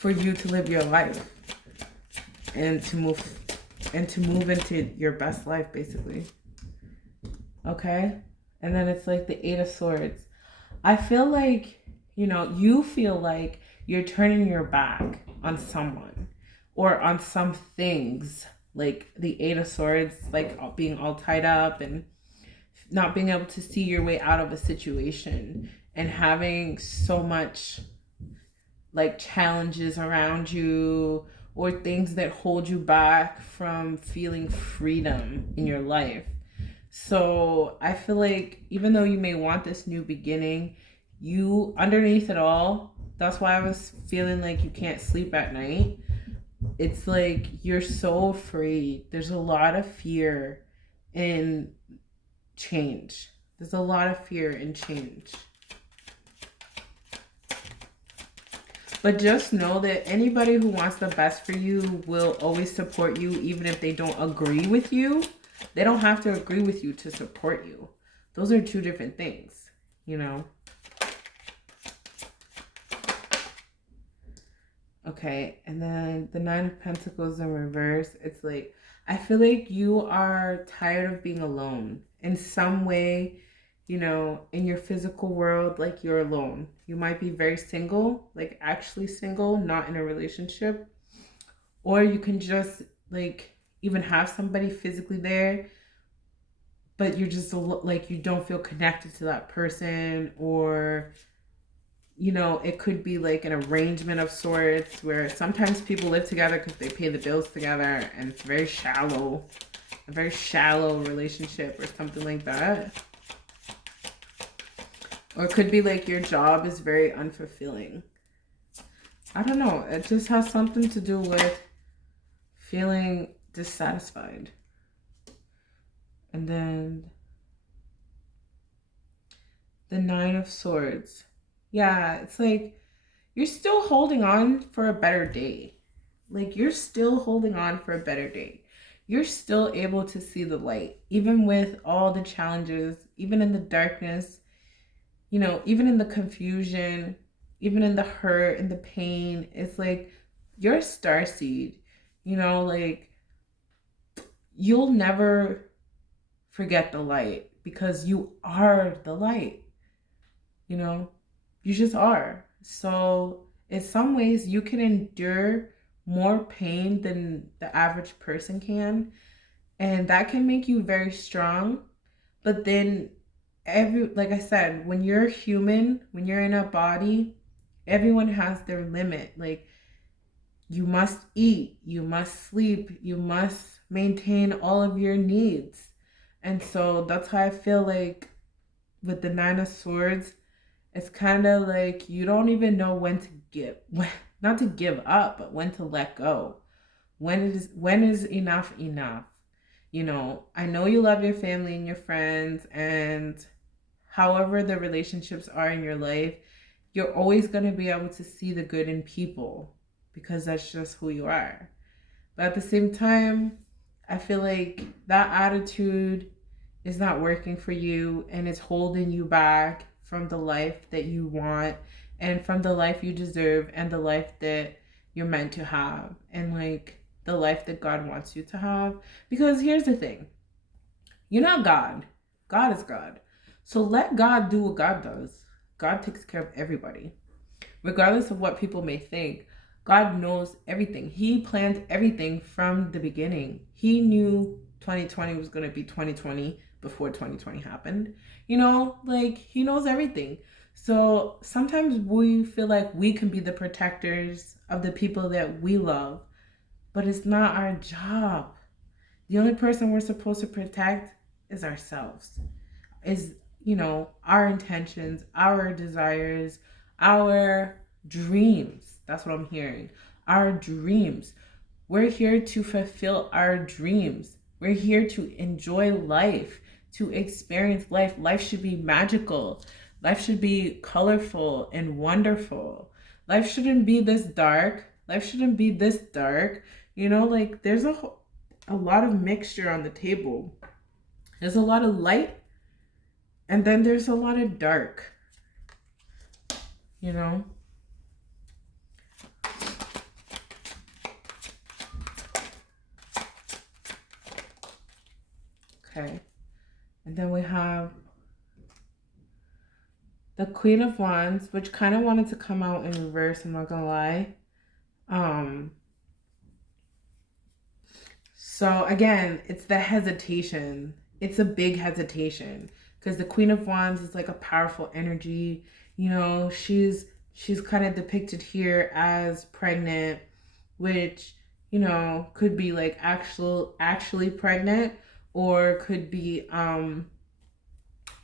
for you to live your life and to move into your best life, basically. Okay? And then it's like the Eight of Swords. I feel like, you feel like you're turning your back on someone or on some things. Like the Eight of Swords, like being all tied up and not being able to see your way out of a situation and having so much like challenges around you or things that hold you back from feeling freedom in your life. So I feel like even though you may want this new beginning, you underneath it all, that's why I was feeling like you can't sleep at night. It's like you're so afraid. There's a lot of fear in change. There's a lot of fear in change. But just know that anybody who wants the best for you will always support you, even if they don't agree with you. They don't have to agree with you to support you. Those are two different things, Okay, and then the Nine of Pentacles in reverse. It's like, I feel like you are tired of being alone. In some way, in your physical world, like you're alone. You might be very single, like actually single, not in a relationship. Or you can just like even have somebody physically there, but you're just like you don't feel connected to that person. Or it could be like an arrangement of sorts where sometimes people live together because they pay the bills together and it's very shallow, a very shallow relationship or something like that. Or it could be like your job is very unfulfilling. I don't know. It just has something to do with feeling dissatisfied. And then the Nine of Swords. Yeah, it's like you're still holding on for a better day. Like you're still holding on for a better day. You're still able to see the light, even with all the challenges, even in the darkness, even in the confusion, even in the hurt and the pain. It's like you're a starseed, like you'll never forget the light because you are the light, you just are. So in some ways you can endure more pain than the average person can, and that can make you very strong. But then like I said, when you're human, when you're in a body, everyone has their limit. Like you must eat, you must sleep, you must maintain all of your needs. And so that's how I feel like with the Nine of Swords, it's kind of like you don't even know when to give, not to give up, but when to let go. When is enough enough? I know you love your family and your friends, and however the relationships are in your life, you're always going to be able to see the good in people because that's just who you are. But at the same time, I feel like that attitude is not working for you and it's holding you back from the life that you want and from the life you deserve and the life that you're meant to have and like the life that God wants you to have. Because here's the thing, you're not God. God is God. So let God do what God does. God takes care of everybody. Regardless of what people may think, God knows everything. He planned everything from the beginning. He knew 2020 was going to be 2020 before 2020 happened. Like he knows everything. So sometimes we feel like we can be the protectors of the people that we love, but it's not our job. The only person we're supposed to protect is ourselves. Is, our intentions, our desires, our dreams. That's what I'm hearing. Our dreams. We're here to fulfill our dreams. We're here to enjoy life, to experience life. Life should be magical. Life should be colorful and wonderful. Life shouldn't be this dark. Life shouldn't be this dark. Like there's a lot of mixture on the table. There's a lot of light and then there's a lot of dark. Okay. And then we have the Queen of Wands, which kind of wanted to come out in reverse, I'm not gonna lie. Um, so again, it's the hesitation. It's a big hesitation because the Queen of Wands is like a powerful energy. You know, she's kind of depicted here as pregnant, which, you know, could be like actually pregnant, or could be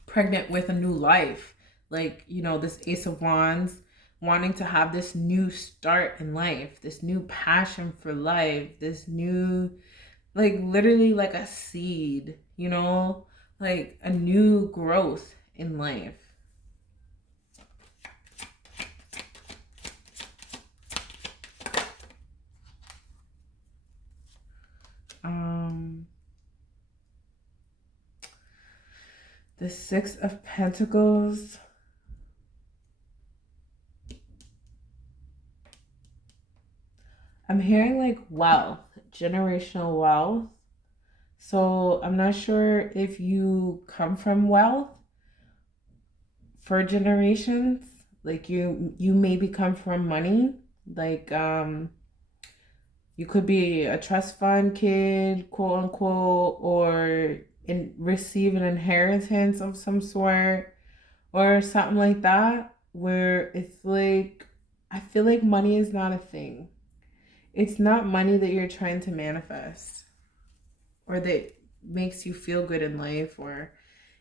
pregnant with a new life. Like, you know, this Ace of Wands wanting to have this new start in life, this new passion for life, this new, like, literally like a seed, you know, like a new growth in life. The Six of Pentacles. I'm hearing like wealth, generational wealth. So I'm not sure if you come from wealth for generations. Like you maybe come from money. Like you could be a trust fund kid, quote unquote, or receive an inheritance of some sort or something like that, where it's like, I feel like money is not a thing. It's not money that you're trying to manifest or that makes you feel good in life, or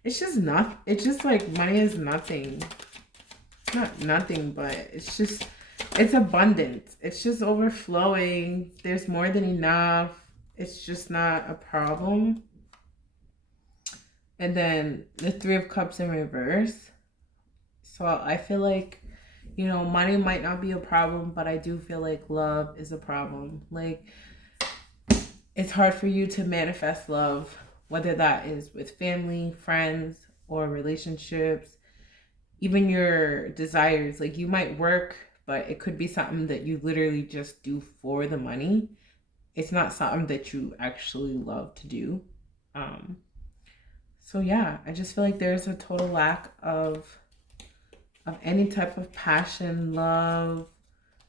it's just not, it's just like money is nothing. Not nothing, but it's abundant. It's just overflowing. There's more than enough. It's just not a problem. And then the Three of Cups in reverse. So I feel like, you know, money might not be a problem, but I do feel like love is a problem. Like, it's hard for you to manifest love, whether that is with family, friends, or relationships, even your desires. Like, you might work, but it could be something that you literally just do for the money. It's not something that you actually love to do. Um, so yeah, I just feel like there's a total lack of any type of passion, love,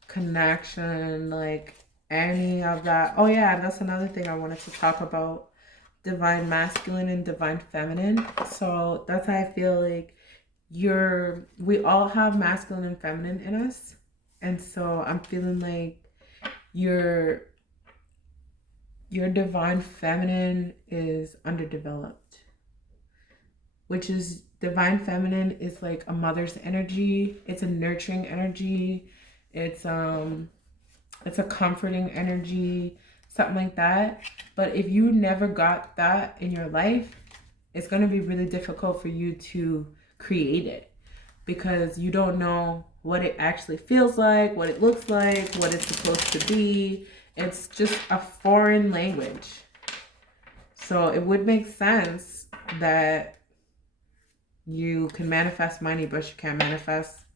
connection, like any of that. Oh yeah, that's another thing I wanted to talk about. Divine masculine and divine feminine. So that's how I feel like we all have masculine and feminine in us. And so I'm feeling like your divine feminine is underdeveloped, which is, divine feminine is like a mother's energy. It's a nurturing energy. It's a comforting energy, something like that. But if you never got that in your life, it's going to be really difficult for you to create it, because you don't know what it actually feels like, what it looks like, what it's supposed to be. It's just a foreign language. So it would make sense that you can manifest money, but you can't manifest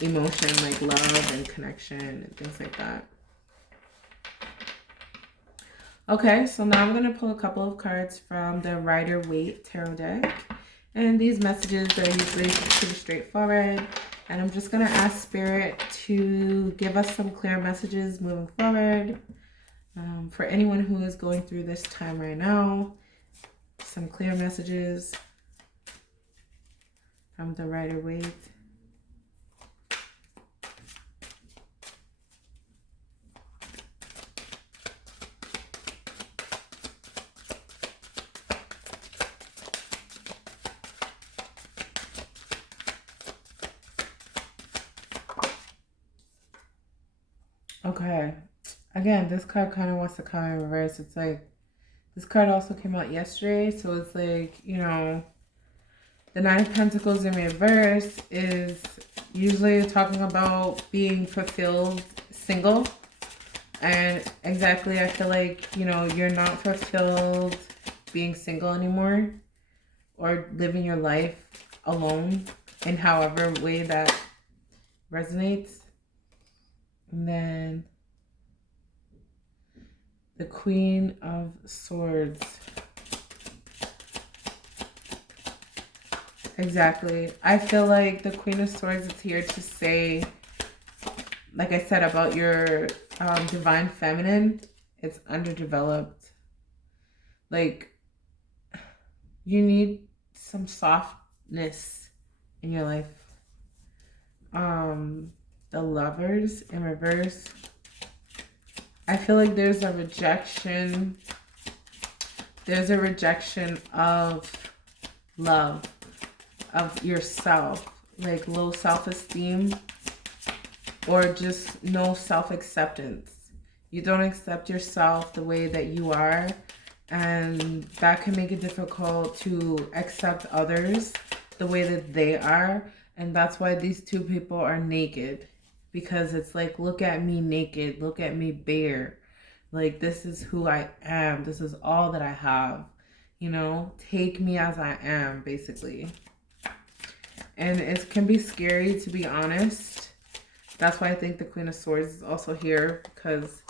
emotion, like love and connection and things like that. Okay, so now I'm going to pull a couple of cards from the Rider-Waite Tarot deck. And these messages are usually pretty straightforward. And I'm just going to ask Spirit to give us some clear messages moving forward. For anyone who is going through this time right now, some clear messages from the Rider-Waite. Okay. Again, this card kind of wants to come in reverse. It's like, this card also came out yesterday. So it's like, you know, the Nine of Pentacles in reverse is usually talking about being fulfilled single. And exactly, I feel like, you know, you're not fulfilled being single anymore, or living your life alone in however way that resonates. And then the Queen of Swords. Exactly. I feel like the Queen of Swords is here to say, like I said about your divine feminine, it's underdeveloped. Like, you need some softness in your life. Um, the Lovers in reverse. I feel like there's a rejection. There's a rejection of love, of yourself, like low self-esteem, or just no self-acceptance. You don't accept yourself the way that you are, and that can make it difficult to accept others the way that they are. And that's why these two people are naked, because it's like, look at me naked, look at me bare. Like, this is who I am, this is all that I have, you know, take me as I am, basically. And it can be scary, to be honest. That's why I think the Queen of Swords is also here, because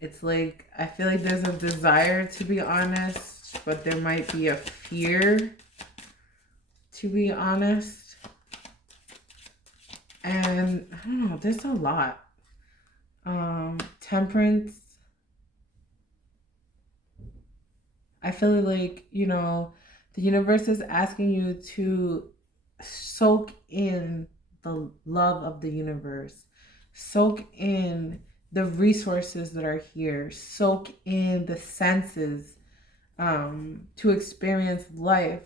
it's like, I feel like there's a desire to be honest, but there might be a fear to be honest. And I don't know, there's a lot. Temperance. I feel like, you know, the universe is asking you to soak in the love of the universe, soak in the resources that are here, soak in the senses, to experience life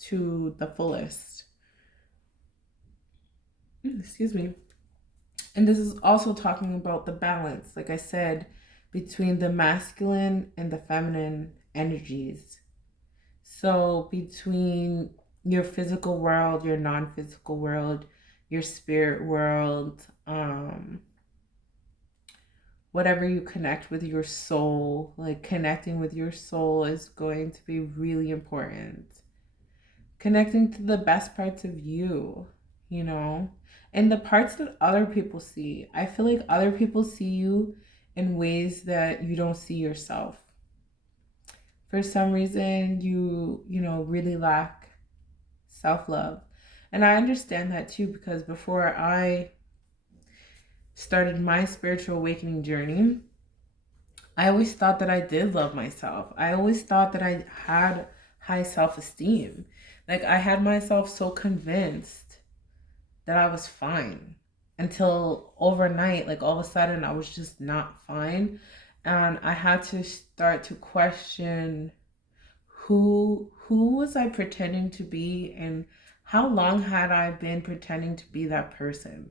to the fullest. Excuse me. And this is also talking about the balance, like I said, between the masculine and the feminine energies. So between your physical world, your non-physical world, your spirit world, whatever you connect with your soul, like connecting with your soul is going to be really important. Connecting to the best parts of you, you know, and the parts that other people see. I feel like other people see you in ways that you don't see yourself. For some reason, you know, really lack self-love. And I understand that too, because before I started my spiritual awakening journey, I always thought that I did love myself. I always thought that I had high self-esteem. Like, I had myself so convinced that I was fine until overnight, like all of a sudden I was just not fine. And I had to start to question who was I pretending to be, and how long had I been pretending to be that person?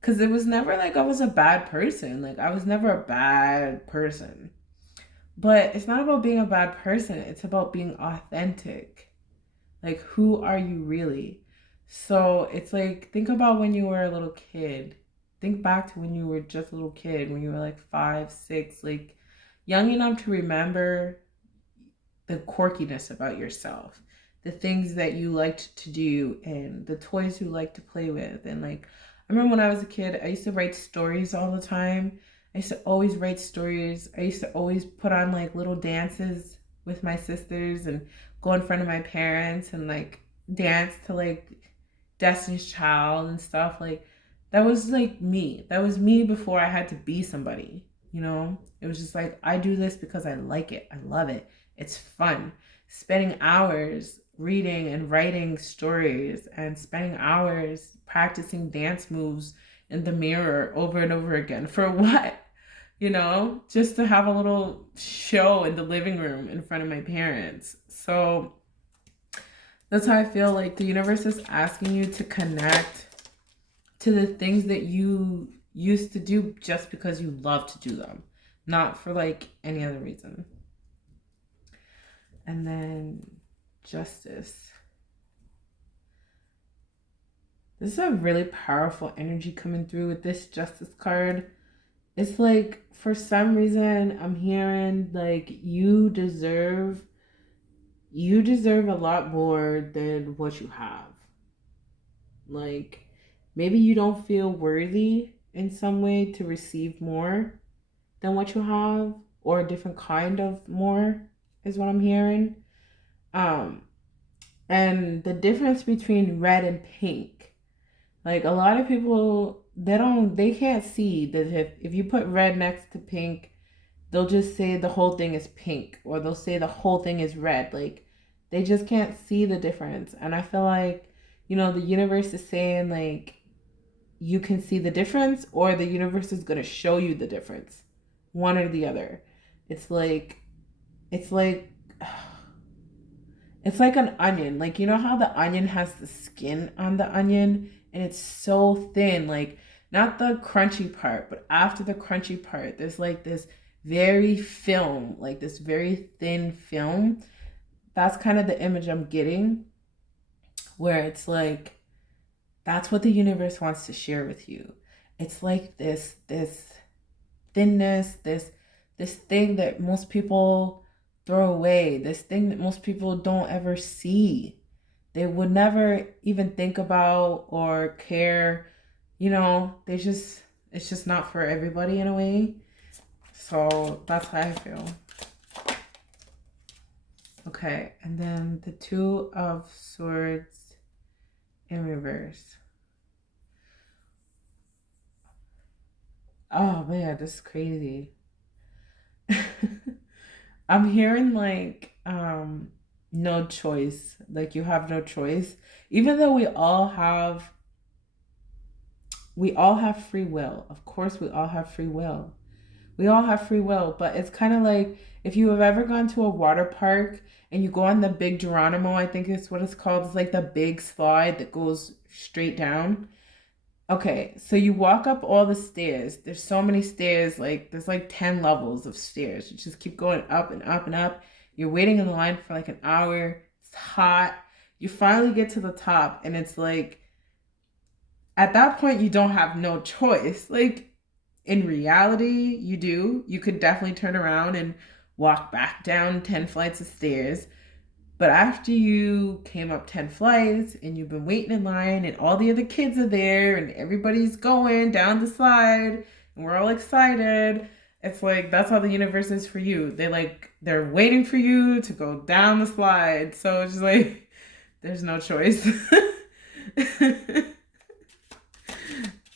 Because it was never like I was a bad person. Like, I was never a bad person. But it's not about being a bad person, it's about being authentic. Like, who are you really? So it's like, think about when you were a little kid. Think back to when you were just a little kid, when you were like 5, 6, like young enough to remember the quirkiness about yourself, the things that you liked to do, and the toys you liked to play with. And like, I remember when I was a kid, I used to write stories all the time. I used to always write stories. I used to always put on like little dances with my sisters and go in front of my parents and like dance to like Destiny's Child and stuff. Like, that was like me. That was me before I had to be somebody, you know? It was just like, I do this because I like it. I love it. It's fun. Spending hours reading and writing stories, and spending hours practicing dance moves in the mirror over and over again. For what? You know, just to have a little show in the living room in front of my parents. So that's how I feel like the universe is asking you to connect to the things that you used to do just because you love to do them, not for like any other reason. And then Justice. This is a really powerful energy coming through with this Justice card. It's like, for some reason, I'm hearing like you deserve a lot more than what you have. Like, maybe you don't feel worthy in some way to receive more than what you have, or a different kind of more, is what I'm hearing. Um, And the difference between red and pink. Like a lot of people, they can't see that if you put red next to pink, they'll just say the whole thing is pink, or they'll say the whole thing is red. Like they just can't see the difference. And I feel like, the universe is saying like you can see the difference, or the universe is going to show you the difference. One or the other. It's like it's like it's like an onion. Like, you know how the onion has the skin on the onion and it's so thin, like not the crunchy part, but after the crunchy part, there's like this very film, like this very thin film. That's kind of the image I'm getting, where it's like that's what the universe wants to share with you. It's like this thinness, this thing that most people throw away, this thing that most people don't ever see. They would never even think about or care. It's just not for everybody in a way. So that's how I feel. Okay, and then the Two of Swords in reverse. Oh man, this is crazy. I'm hearing like no choice. Like you have no choice. Even though we all have free will. Of course we all have free will. We all have free will, but it's kind of like if you have ever gone to a water park and you go on the big Geronimo, I think it's what it's called. It's like the big slide that goes straight down. Okay, so you walk up all the stairs. There's so many stairs, like there's like 10 levels of stairs. You just keep going up and up and up. You're waiting in the line for like an hour. It's hot. You finally get to the top, and it's like at that point you don't have no choice. Like in reality, you do. You could definitely turn around and walk back down 10 flights of stairs. But after you came up 10 flights and you've been waiting in line and all the other kids are there and everybody's going down the slide and we're all excited, it's like that's how the universe is for you. They're waiting for you to go down the slide. So it's just like there's no choice.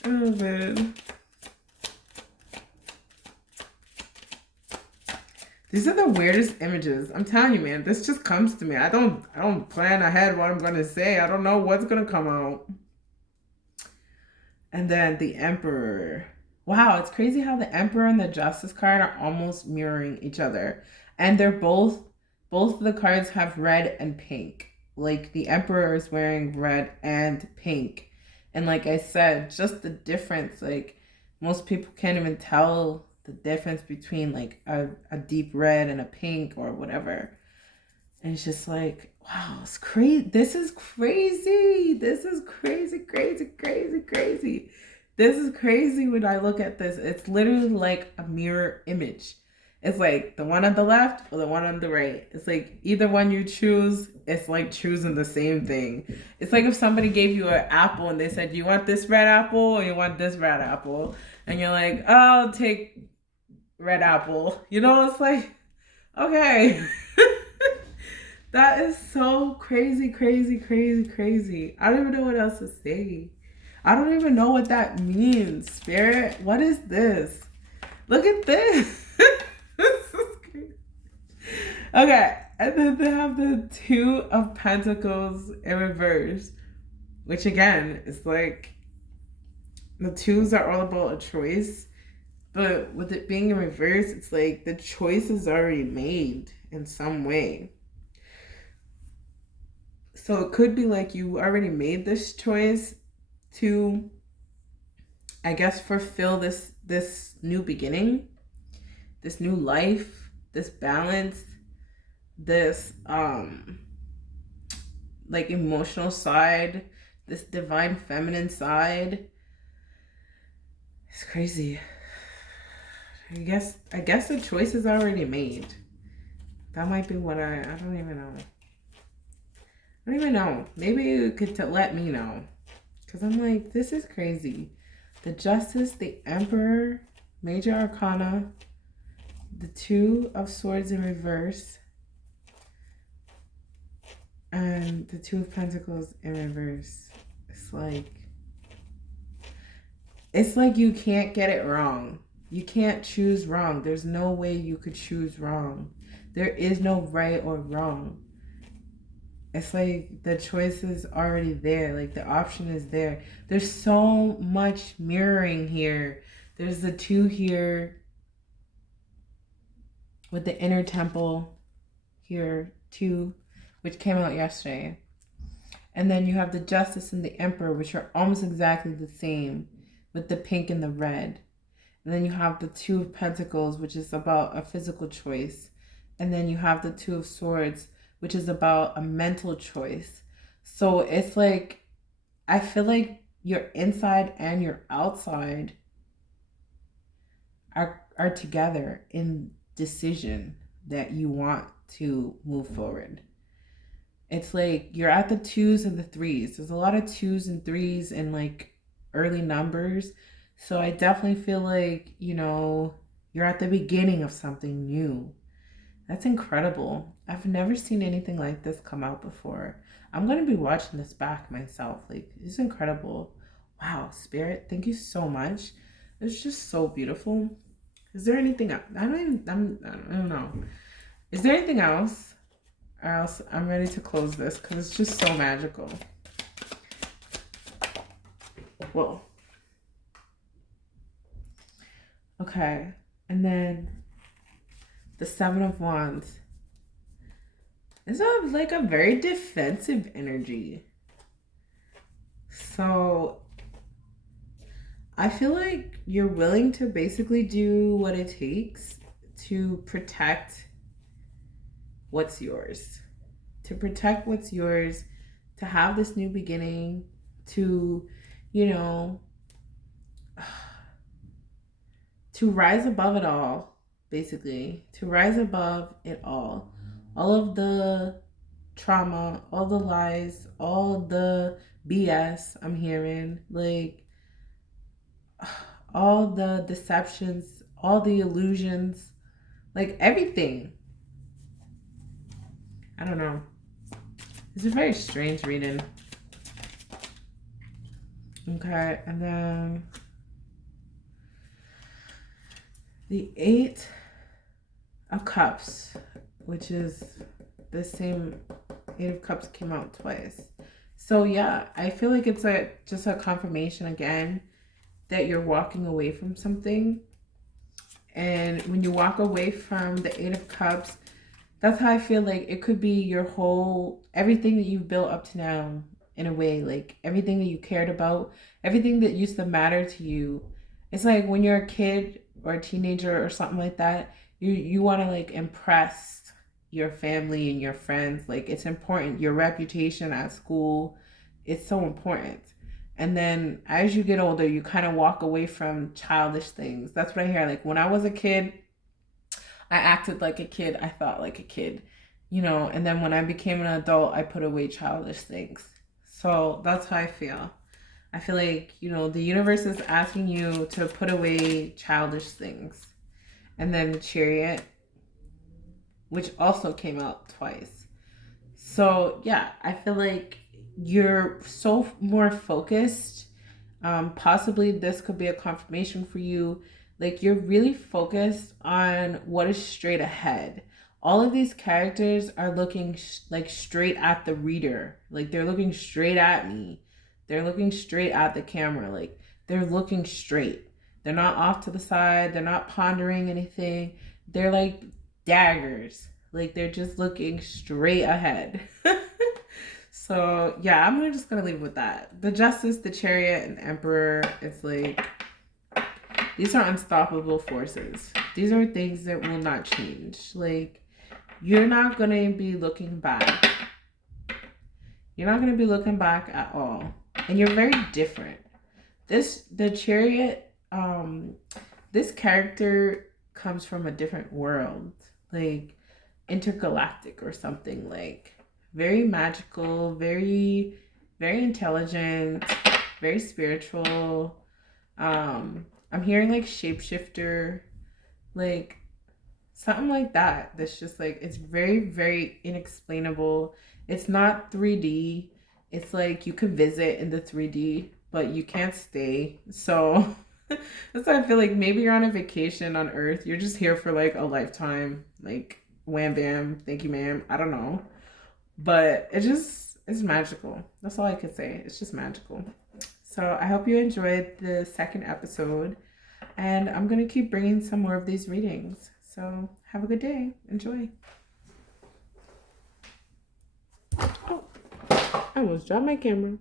Oh man. These are the weirdest images. I'm telling you, man, this just comes to me. I don't plan ahead what I'm gonna say. I don't know what's gonna come out. And then the Emperor. Wow, it's crazy how the Emperor and the Justice card are almost mirroring each other. And both of the cards have red and pink. Like the Emperor is wearing red and pink. And like I said, just the difference, like most people can't even tell the difference between like a deep red and a pink or whatever. And it's just like, wow, it's crazy. This is crazy. This is crazy, crazy, crazy, crazy. This is crazy when I look at this. It's literally like a mirror image. It's like the one on the left or the one on the right. It's like either one you choose, it's like choosing the same thing. It's like if somebody gave you an apple and they said, you want this red apple or you want this red apple? And you're like, oh, I'll take red apple. It's like, okay. That is so crazy, crazy, crazy, crazy. I don't even know what else to say. I don't even know what that means, Spirit. What is this? Look at this. This is crazy. Okay, and then they have the Two of Pentacles in reverse, which again is like the twos are all about a choice, but with it being in reverse, it's like the choice is already made in some way. So it could be like you already made this choice to, I guess, fulfill this new beginning, this new life, this balance, this like emotional side, this divine feminine side. It's crazy. I guess the choice is already made. That might be what I don't even know. I don't even know. Maybe you could let me know. Because I'm like, this is crazy. The Justice, the Emperor, Major Arcana, the Two of Swords in reverse, And the Two of Pentacles in reverse. It's like you can't get it wrong. You can't choose wrong. There's no way you could choose wrong. There is no right or wrong. It's like the choice is already there. Like the option is there. There's so much mirroring here. There's the two here with the inner temple here too, which came out yesterday. And then you have the Justice and the Emperor, which are almost exactly the same with the pink and the red. And then you have the Two of Pentacles, which is about a physical choice. And then you have the Two of Swords, which is about a mental choice. So it's like, I feel like your inside and your outside are together in decision that you want to move forward. It's like you're at the twos and the threes. There's a lot of twos and threes in like early numbers. So I definitely feel like, you're at the beginning of something new. That's incredible. I've never seen anything like this come out before. I'm going to be watching this back myself. Like, it's incredible. Wow, Spirit, thank you so much. It's just so beautiful. Is there anything else? I don't know. Is there anything else? Or else I'm ready to close this because it's just so magical. Whoa. Okay. And then the Seven of Wands. It's like a very defensive energy. So I feel like you're willing to basically do what it takes to protect what's yours. To protect what's yours, to have this new beginning, to, to rise above it all, basically. To rise above it all. All of the trauma, all the lies, all the BS I'm hearing, like all the deceptions, all the illusions, like everything. I don't know. It's a very strange reading. Okay, and then the Eight of Cups, which is the same. Eight of Cups came out twice. So yeah, I feel like it's just a confirmation again that you're walking away from something. And when you walk away from the Eight of Cups, that's how I feel like it could be everything that you've built up to now, in a way, like everything that you cared about, everything that used to matter to you. It's like when you're a kid or a teenager or something like that, you want to like impress your family and your friends. Like it's important. Your reputation at school, it's so important. And then as you get older, you kind of walk away from childish things. That's what I hear. Like when I was a kid, I acted like a kid. I thought like a kid, and then when I became an adult, I put away childish things. So that's how I feel. I feel like, the universe is asking you to put away childish things. And then the Chariot, which also came out twice. So yeah, I feel like you're so more focused. Possibly this could be a confirmation for you. Like you're really focused on what is straight ahead. All of these characters are looking like straight at the reader. Like they're looking straight at me. They're looking straight at the camera. Like they're looking straight. They're not off to the side. They're not pondering anything. They're like daggers. Like they're just looking straight ahead. So yeah, I'm just gonna leave it with that. The Justice, the Chariot, and Emperor, it's like these are unstoppable forces. These are things that will not change. Like you're not gonna be looking back. You're not gonna be looking back at all. And you're very different. The Chariot, this character comes from a different world, like intergalactic or something, like very magical, very, very intelligent, very spiritual. I'm hearing like shapeshifter, like Something like that. That's just like, it's very, very inexplainable. It's not 3D. It's like you could visit in the 3D, but you can't stay. So that's why I feel like maybe you're on a vacation on Earth. You're just here for like a lifetime. Like, wham bam, thank you, ma'am. I don't know. But it's magical. That's all I could say. It's just magical. So I hope you enjoyed the second episode. And I'm going to keep bringing some more of these readings. So have a good day. Enjoy. Oh, I almost dropped my camera.